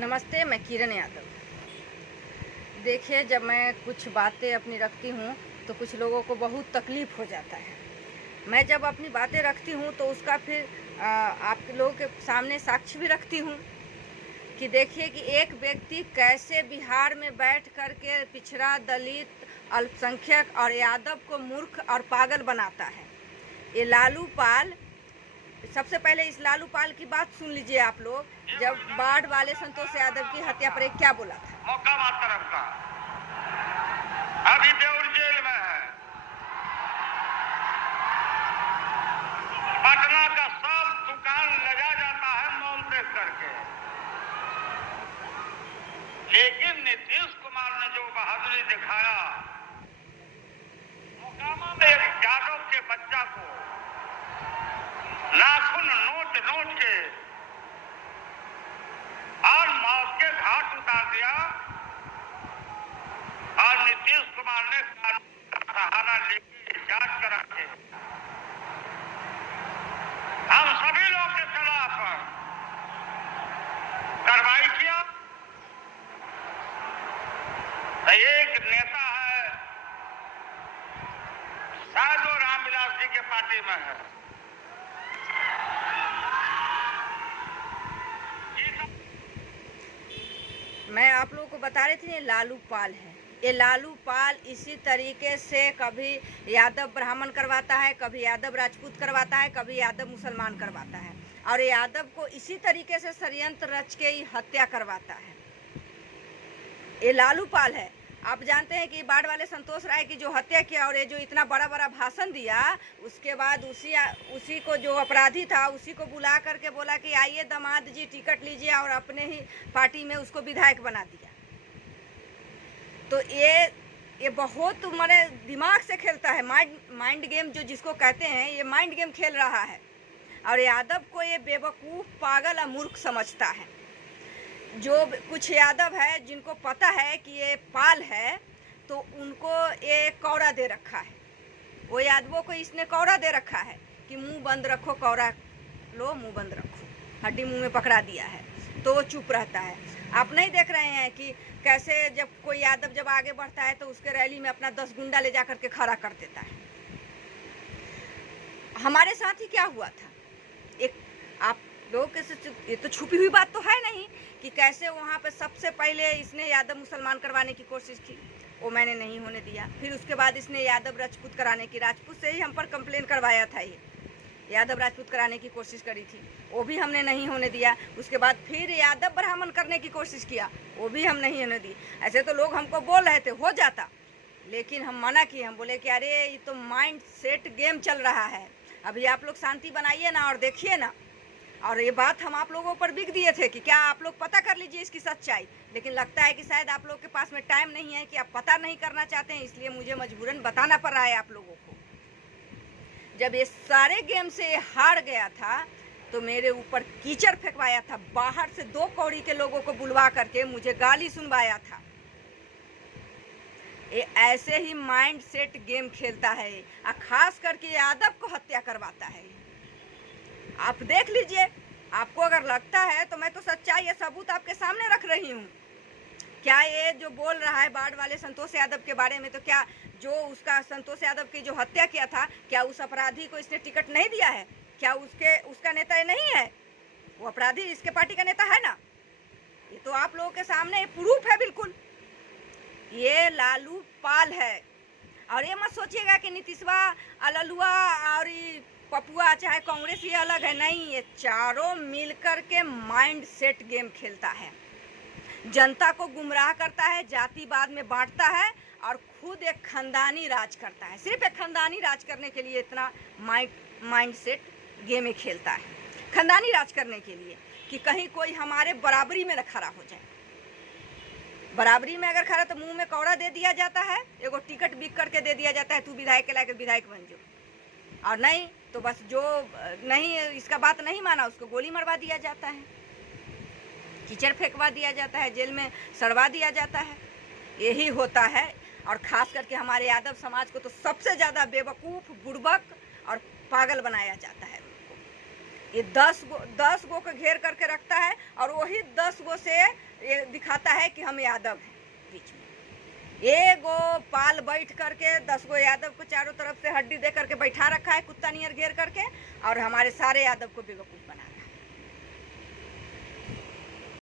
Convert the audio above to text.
नमस्ते, मैं किरण यादव। देखिए, जब मैं कुछ बातें अपनी रखती हूँ तो कुछ लोगों को बहुत तकलीफ़ हो जाता है। मैं जब अपनी बातें रखती हूँ तो उसका फिर आप लोगों के सामने साक्ष्य भी रखती हूँ कि देखिए कि एक व्यक्ति कैसे बिहार में बैठ कर के पिछड़ा, दलित, अल्पसंख्यक और यादव को मूर्ख और पागल बनाता है। ये लालू पाल, सबसे पहले इस लालू पाल की बात सुन लीजिए आप लोग, जब बाढ़ वाले संतोष यादव की हत्या पर क्या बोला था। मौका तरफ का अभी देउर जेल में है। पटना का सब दुकान लगा जाता है मॉल देख करके, लेकिन नीतीश कुमार ने जो बहादुरी दिखाया, मोकामा में एक यादव के बच्चा को नाखून नोट नोट के और मौत के घाट उतार दिया, और नीतीश कुमार ने कानून का सहारा लेकर जांच करा के हम सभी लोग के खिलाफ कार्रवाई किया। एक नेता है, शायद वो रामविलास जी के पार्टी में है, मैं आप लोगों को बता रही थी ये लालू पाल है। ये लालू पाल इसी तरीके से कभी यादव ब्राह्मण करवाता है, कभी यादव राजपूत करवाता है, कभी यादव मुसलमान करवाता है, और यादव को इसी तरीके से षड्यंत्र रच के ही हत्या करवाता है। ये लालू पाल है। आप जानते हैं कि बाढ़ वाले संतोष राय की जो हत्या किया और ये जो इतना बड़ा बड़ा भाषण दिया, उसके बाद उसी को जो अपराधी था उसी को बुला करके बोला कि आइए दामाद जी टिकट लीजिए, और अपने ही पार्टी में उसको विधायक बना दिया। तो ये बहुत माने दिमाग से खेलता है, माइंड गेम जो जिसको कहते हैं, ये माइंड गेम खेल रहा है। और यादव को ये बेवकूफ़, पागल और मूर्ख समझता है। जो कुछ यादव है जिनको पता है कि ये पाल है, तो उनको ये कौड़ा दे रखा है। वो यादवों को इसने कौड़ा दे रखा है कि मुंह बंद रखो, कौड़ा लो, मुंह बंद रखो, हड्डी मुंह में पकड़ा दिया है, तो वो चुप रहता है। आप नहीं देख रहे हैं कि कैसे जब कोई यादव जब आगे बढ़ता है तो उसके रैली में अपना 10 गुंडा ले जा करके खड़ा कर देता है। हमारे साथ ही क्या हुआ था, एक आप लोग कैसे, ये तो छुपी हुई बात तो है नहीं कि कैसे वहाँ पे सबसे पहले इसने यादव मुसलमान करवाने की कोशिश की, वो मैंने नहीं होने दिया। फिर उसके बाद इसने यादव राजपूत कराने की, राजपूत से ही हम पर कंप्लेन करवाया था, ये यादव राजपूत कराने की कोशिश करी थी, वो भी हमने नहीं होने दिया। उसके बाद फिर यादव ब्राह्मण करने की कोशिश किया, वो भी हम नहीं होने दी। ऐसे तो लोग हमको बोल रहे थे हो जाता, लेकिन हम मना किए। हम बोले कि अरे ये तो माइंड सेट गेम चल रहा है, अभी आप लोग शांति बनाइए ना और देखिए ना। और ये बात हम आप लोगों पर बिक दिए थे कि क्या आप लोग पता कर लीजिए इसकी सच्चाई, लेकिन लगता है कि शायद आप लोग के पास में टाइम नहीं है, कि आप पता नहीं करना चाहते हैं, इसलिए मुझे मजबूरन बताना पड़ रहा है आप लोगों को। जब ये सारे गेम से हार गया था तो मेरे ऊपर कीचड़ फेंकवाया था, बाहर से 2 कौड़ी के लोगों को बुलवा करके मुझे गाली सुनवाया था। ये ऐसे ही माइंड सेट गेम खेलता है, और खास करके यादव को हत्या करवाता है। आप देख लीजिए, आपको अगर लगता है तो मैं तो सच्चाई या सबूत आपके सामने रख रही हूँ। क्या ये जो बोल रहा है बाढ़ वाले संतोष यादव के बारे में, तो क्या जो उसका संतोष यादव की जो हत्या किया था, क्या उस अपराधी को इसने टिकट नहीं दिया है? क्या उसका नेता ये नहीं है? वो अपराधी इसके पार्टी का नेता है ना। ये तो आप लोगों के सामने प्रूफ है बिल्कुल। ये लालू पाल है। और ये मत सोचिएगा कि नीतीशवा, अललुआ और पपुआ चाहे कांग्रेस ये अलग है, नहीं, ये चारों मिलकर के माइंड सेट गेम खेलता है, जनता को गुमराह करता है, जातिवाद में बांटता है, और खुद एक खानदानी राज करता है। सिर्फ एक खानदानी राज करने के लिए इतना माइंड सेट गेम ही खेलता है, खानदानी राज करने के लिए, कि कहीं कोई हमारे बराबरी में न खड़ा हो जाए। बराबरी में अगर खड़ा तो मुंह में कौड़ा दे दिया जाता है, एगो टिकट बिक करके दे दिया जाता है, तू विधायक के लायक विधायक बन जाओ, और नहीं तो बस जो नहीं इसका बात नहीं माना उसको गोली मरवा दिया जाता है, कीचड़ फेंकवा दिया जाता है, जेल में सड़वा दिया जाता है। यही होता है। और ख़ास करके हमारे यादव समाज को तो सबसे ज़्यादा बेवकूफ़, बुड़बक और पागल बनाया जाता है। ये 10 गो को घेर करके रखता है, और वही 10 गो से ये दिखाता है कि हम यादव हैं। बीच में एगो पाल बैठ करके 10 गो यादव को चारों तरफ से हड्डी दे करके बैठा रखा है, कुत्ता नियर घेर करके, और हमारे सारे यादव को बेवकूफ़ बना रहा है।